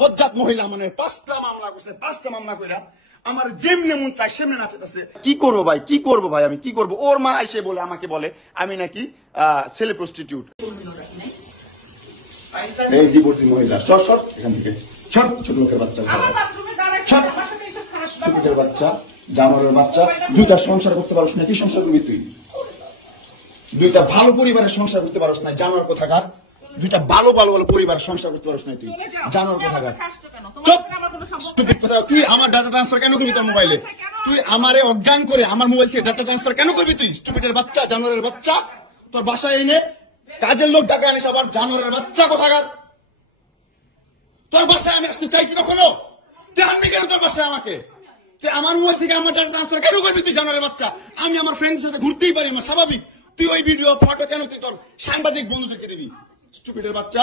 বজ্জাত মহিলা মানে 5টা মামলা করছে, 5টা মামলা কইরা আমার যেমনে মন চাই সেমনে নাচতেছে। কি করবো ভাই, কি করবো ভাই, আমি কি করবো? ওর মা এসে বলে আমাকে বলে আমি নাকি ছেলে প্রস্টিটিউট। এই জীবতী মহিলা সর সর এখান থেকে, সর। ছোট লোকের বাচ্চা, সর। ছোট লোকের বাচ্চা, জানোয়ারের বাচ্চা। দুইটা সংসার করতে পারছ না, কি সংসার করবি তুই? দুইটা ভালো পরিবারের সংসার করতে পারছ না, জানোয়ার কোথাকার। দুইটা ভালো ভালো ভালো পরিবার সংসার করতে পারছ না তুই, জানোয়ার কোথাকার। চুপ, স্টুপিড কথা। তুই আমার ডাটা ট্রান্সফার কেন করবি তোর মোবাইলে? তুই আমারে অজ্ঞান করে আমার মোবাইল থেকে ডাটা ট্রান্সফার কেন করবি তুই? স্টুপিডের বাচ্চা, জানোয়ারের বাচ্চা। তোর বাসায় এনে কাজের লোক টাকা আনিস, আবার জানোয়ারের বাচ্চা কোথাকার। তোর বাসায় আমি আসতে চাইছি কখনো? তুই আনবি কেন তোর বাসায় আমাকে? তুই আমার মোবাইল থেকে আমার ডাটা ট্রান্সফার কেন করবি তুই, জানোয়ারের বাচ্চা? আমি আমার ফ্রেন্ডের সাথে ঘুরতেই পারি, আমার স্বাভাবিক। তুই ওই ভিডিও ফটো কেন তুই তোর সাংবাদিক বন্ধুদেরকে দিবি? স্টুপিডের বাচ্চা।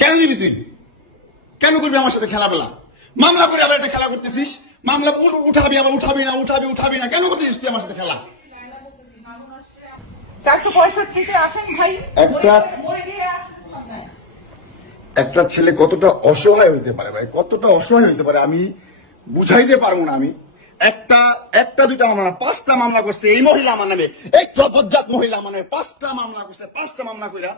কেন দিবি তুই? কেন করবি আমার সাথে খেলা বেলা? মামলা করে আবার একটা খেলা করতেছিস। মামলা উঠাবি, আবার উঠাবি না, উঠাবি না, কেন করতেছিস তুই আমার সাথে খেলা? 465-তে আসেন ভাই। একটা ছেলে কতটা অসহায় হইতে পারে ভাই, কতটা অসহায় হইতে পারে আমি বুঝাইতে পারবো না। আমি একটা দুইটা মামলা না, 5টা মামলা করছে এই মহিলা আমার নামে। এই বজ্জাত মহিলা মানে 5টা মামলা করছে, 5টা মামলা কইরা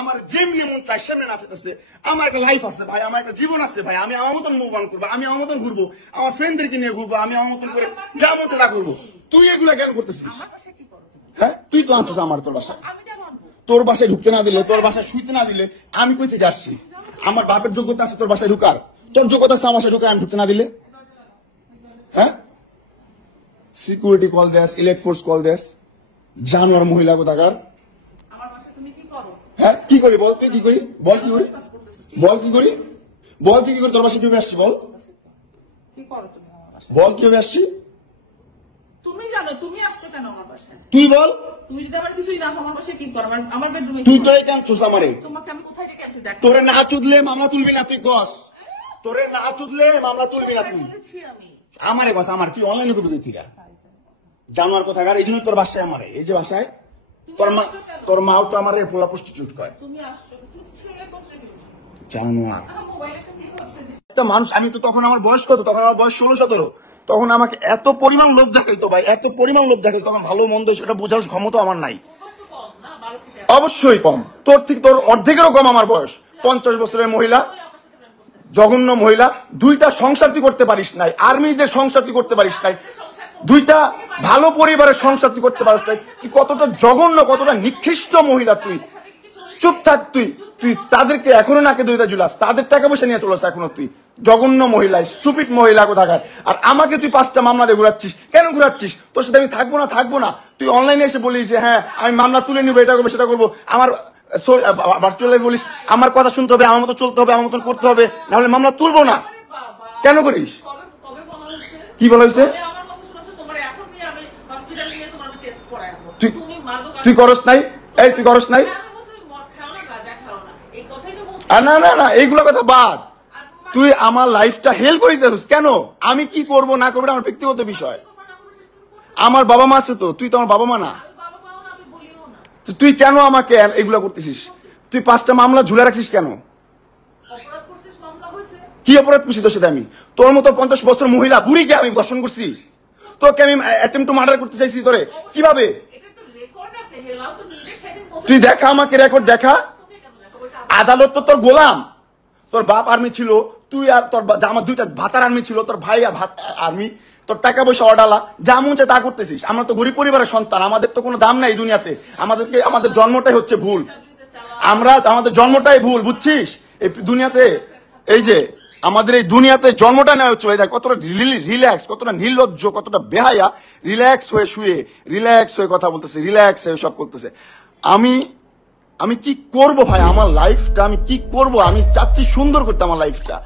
আমার যেমনি মন চাই সেমনি নাচতেছে। আমার একটা লাইফ আছে ভাই, আমার একটা জীবন আছে ভাই। আমি আমার মতন মুভ অন করবো, আমি আমার মতন ঘুরবো, আমার ফ্রেন্ডদেরকে নিয়ে ঘুরবো, আমি আমার মতন করে যা মন চাই তা করবো। তুই এগুলা কেন করতেছিস? হ্যাঁ, তুই তো আনছিস আমার তোর বাসায়। তোর বাসায় ঢুকতে না দিলে, তোর বাসায় শুইতে না দিলে আমি কই থেকে আসছি? আমার বাপের যোগ্যতা আছে তোর বাসায় ঢুকার? তোর যোগ্যতা আছে আমার বাসায় ঢুকার, আমি ঢুকতে না দিলে? হ্যাঁ, সিকিউরিটি কল দেস, ইলেক্ট ফোর্স কল দেস, জানোয়ার মহিলা কোথাকার। হ্যাঁ, কি করি বল? তুই কি করি বল? কি করি বল? কি করি বল? তুই কি করি? তোর বাসায় কিভাবে আসছি বল? বল কিভাবে আসছি? তুমি জানো তুমি আসছো কেন আমার বাসায়? তুই বল। তুমি যদি আমার কিছুই না আমার বাসায় কি করো? আমার বেডরুমে তুই তোরে কেন চুস আমারে? তোমাকে আমি কোথায় রেখেছি দেখ। তোরে না চুদলে মামলা তুলবি না তুই কস? তোরে না চুদলে মামলা তুলবি না তুই? বলেছি আমি। আমারে কস, আমার কি অনলাইনে কবি কই থেকে? জানোয়ার কোথাকার। এই জন্য তোর বাসায় আমারে, এই যে বাসায় তোর মাও তো আমারে পোলা প্রস্টিটিউট কয়। তুমি আসছো, তুমি ছেলে প্রস্টিটিউট জানোয়ার আমার মোবাইলে কি করছে? একটা মানুষ। আমি তো তখন আমার বয়স কত? তখন আমার বয়স 16-17। তখন আমাকে এত পরিমাণ লোভ দেখাইতো ভাই, এত পরিমাণ লোভ দেখাইতো। তখন ভালো মন্দ সেটা বোঝার ক্ষমতা আমার নাই। অবশ্যই কম, তোর থেকে তোর অর্ধেকেরও কম আমার বয়স। 50 বছরের মহিলা, জঘন্য মহিলা। দুইটা সংসার তুই করতে পারিস নাই, আর্মিদের সংসার তুই করতে পারিস নাই, দুইটা ভালো পরিবারের সংসার তুই করতে পারিস নাই। তুই কতটা জঘন্য, কতটা নিকৃষ্ট মহিলা তুই। চুপ থাক তুই। তুই তাদেরকে এখনো নাকে দইটা ঝুলাস, তাদের টাকা পয়সা নিয়ে চলাস এখনো তুই। জঘন্য মহিলা, স্টুপিড মহিলা কোথাকার। আর আমাকে তুই 5টা মামলা দিয়ে ঘুরাচ্ছিস। কেন ঘুরাচ্ছিস? তোর সাথে আমি থাকবো না। তুই অনলাইনে এসে বলিস যে হ্যাঁ আমি মামলা তুলে নিবো, এটা করবো সেটা করবো। আমার ভার্চুয়ালি বলিস আমার কথা শুনতে হবে, আমার মতো চলতে হবে, আমার মতো করতে হবে, নাহলে মামলা তুলবো না। কেন করিস? কি বলা হয়েছে? তুই করস নাই? এই তুই করস নাই? না না না, এইগুলো কথা বাদ। তুই আমার লাইফটা হেল করে দিতেছিস কেন? আমি কি করব না করবো আমার ব্যক্তিগত বিষয়। আমার বাবা মা আছে তো, তুই তো আমার বাবা মা না। তুই কেন আমাকে এগুলো করতেছিস? তুই 5টা মামলা ঝুলে রাখছিস কেন? কি অপরাধ করছি তোর সাথে আমি? তোর মতো 50 বছর মহিলা বুড়িকে আমি দর্শন করছি? তোকে আমি অ্যাটেম্প্ট টু মার্ডার করতে চাইছি তোরে কিভাবে? তুই দেখা, আমাকে রেকর্ড দেখা। আদালত তো তোর গোলাম। তোর বাপ আর্মি ছিল, তুই আর তোর আমার দুইটা ভাতার আর্মি ছিল, তোর ভাই আর্মি। তোর টাকা পয়সা অডালা, যা মন চায় তা করতেছিস। আমরা তো গরিব পরিবারের সন্তান, আমাদের তো কোনো দাম নাই দুনিয়াতে। আমাদের জন্মটাই হচ্ছে ভুল। আমাদের জন্মটাই ভুল, বুঝছিস? এই দুনিয়াতে, এই যে আমাদের এই দুনিয়াতে জন্মটা নেওয়া হচ্ছে। কতটা রিল্যাক্স, কতটা নির্লজ্জ, কতটা বেহায়া। রিল্যাক্স হয়ে শুয়ে, রিল্যাক্স হয়ে কথা বলতেছে, রিল্যাক্স হয়ে সব করতেছে। আমি কি করব ভাই? আমার লাইফটা আমি কি করব? আমি চাচ্ছি সুন্দর করতে আমার লাইফটা।